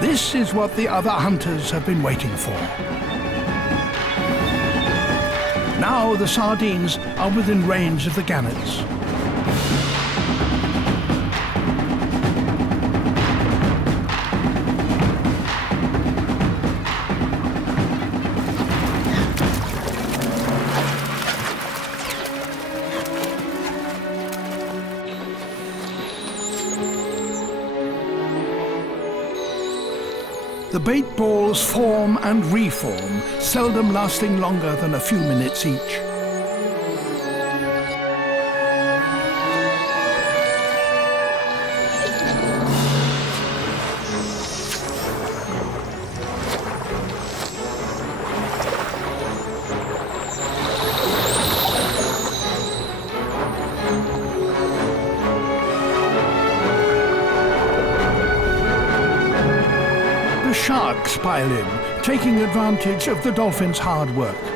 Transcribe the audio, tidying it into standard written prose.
This is what the other hunters have been waiting for. Now the sardines are within range of the gannets. The bait balls form and reform, seldom lasting longer than a few minutes each. The sharks pile in, taking advantage of the dolphins' hard work.